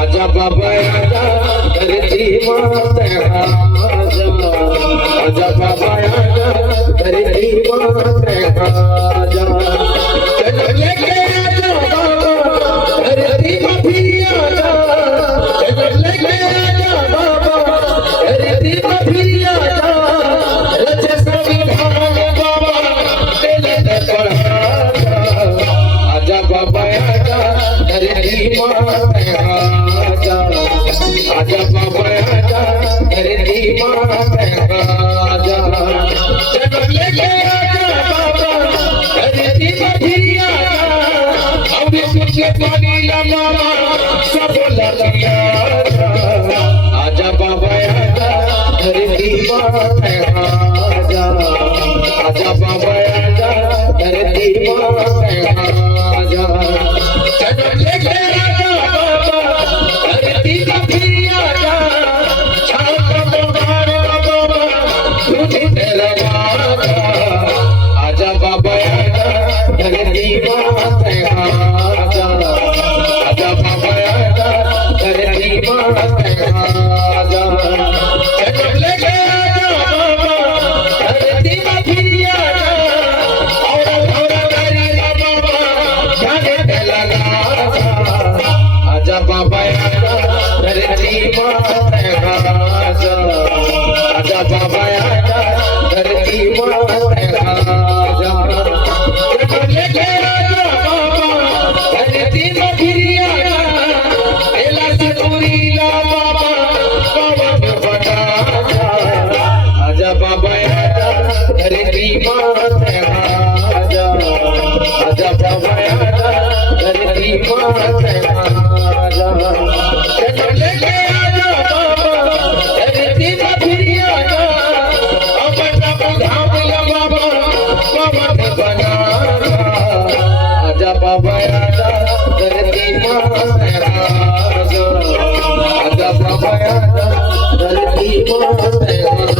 आजा बाबा आजा धरती माता आजा आजा बाबा आजा धरती माता आजा चलो लेके आजा बाबा धरती का फिर आजा छाता तुम्हारे बाबा तुझे लगा आजा बाबा आजा धरती माता आजा आजा बाबा आजा धरती माता आजा चलो लेके आजा बाबा धरती का फिर आजा और धरा बाबा जाने लगा आजा बाबा आजा धरती माता आजा आजा बाबा आजा धरती माता आजा चलो लेके आजा बाबा धरती का फिर आजा एला सतुरीला बाबा पवन बना आजा बाबा आजा धरती माता आजा आजा बाबा आजा धरती माता आजा चलो लेके आजा बाबा धरती का फिर आजा अपना धाम बाबा पवन बना आजा बाबा आजा धरती माता आजा आजा बाबा आजा धरती माता